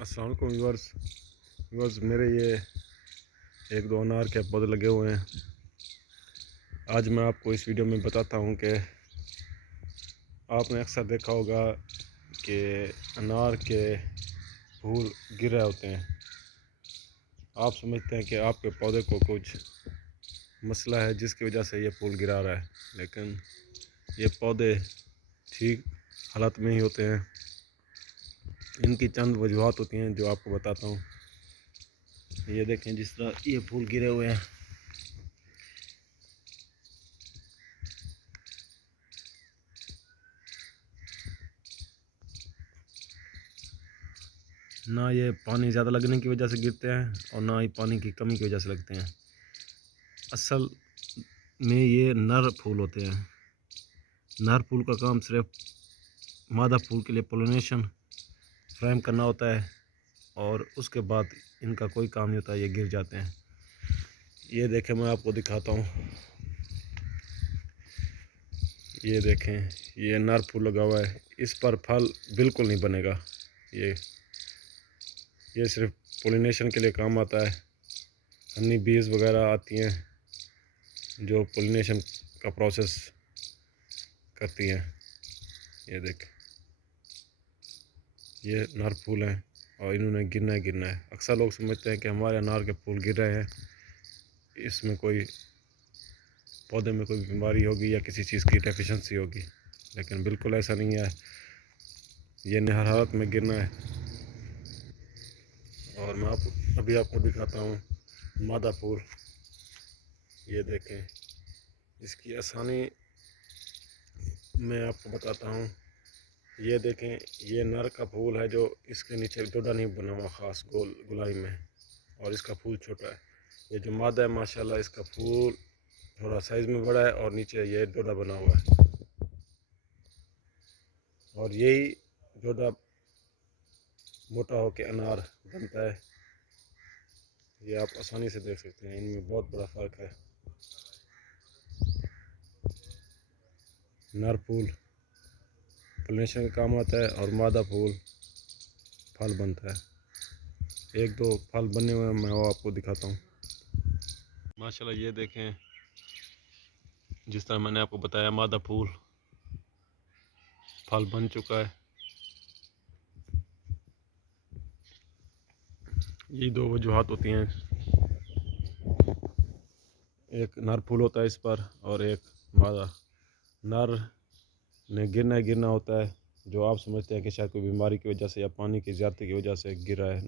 अस्सलाम वालेकुम व्यूअर्स, मेरे ये एक दो अनार के पौधे लगे हुए हैं। आज मैं आपको इस वीडियो में बताता हूँ कि आपने अक्सर देखा होगा कि अनार के फूल गिर रहे होते हैं। आप समझते हैं कि आपके पौधे को कुछ मसला है जिसकी वजह से ये फूल गिरा रहा है, लेकिन ये पौधे ठीक हालत में ही होते हैं। इनकी चंद वजूहत होती हैं जो आपको बताता हूँ। ये देखें, जिस तरह ये फूल गिरे हुए हैं, ना ये पानी ज़्यादा लगने की वजह से गिरते हैं और ना ही पानी की कमी की वजह से लगते हैं। असल में ये नर फूल होते हैं। नर फूल का काम सिर्फ मादा फूल के लिए पोलिनेशन फ्रेम करना होता है और उसके बाद इनका कोई काम नहीं होता, ये गिर जाते हैं। ये देखें, मैं आपको दिखाता हूँ। ये देखें, ये नर फूल लगा हुआ है, इस पर फल बिल्कुल नहीं बनेगा। ये सिर्फ पोलिनेशन के लिए काम आता है। हनी बीज वगैरह आती हैं जो पोलिनेशन का प्रोसेस करती हैं। ये देख, ये नर फूल हैं और इन्होंने गिरना है। अक्सर लोग समझते हैं कि हमारे अनार के फूल गिर रहे हैं, इसमें कोई पौधे में कोई बीमारी होगी या किसी चीज़ की डेफिशिएंसी होगी, लेकिन बिल्कुल ऐसा नहीं है। ये हर हालत में गिरना है। और मैं अभी आपको दिखाता हूँ मादा फूल। ये देखें, इसकी आसानी मैं आपको बताता हूँ। ये देखें, ये नर का फूल है जो इसके नीचे डोडा नहीं बना हुआ ख़ास गोल गुलाई में, और इसका फूल छोटा है। ये जो मादा है, माशाल्लाह, इसका फूल थोड़ा साइज़ में बड़ा है और नीचे ये डोडा बना हुआ है, और यही डोडा मोटा होकर अनार बनता है। ये आप आसानी से देख सकते हैं, इनमें बहुत बड़ा फ़र्क है। नर फूल पोलिनेशन का काम आता है और मादा फूल फल बनता है। एक दो फल बने हुए हैं, मैं वो आपको दिखाता हूँ। माशाल्लाह, ये देखें, जिस तरह मैंने आपको बताया, मादा फूल फल बन चुका है। ये दो वजूहत होती हैं, एक नर फूल होता है इस पर और एक मादा। नर ने गिरना होता है, जो आप समझते हैं कि शायद कोई बीमारी की वजह से या पानी की ज़्यादती की वजह से गिरा है।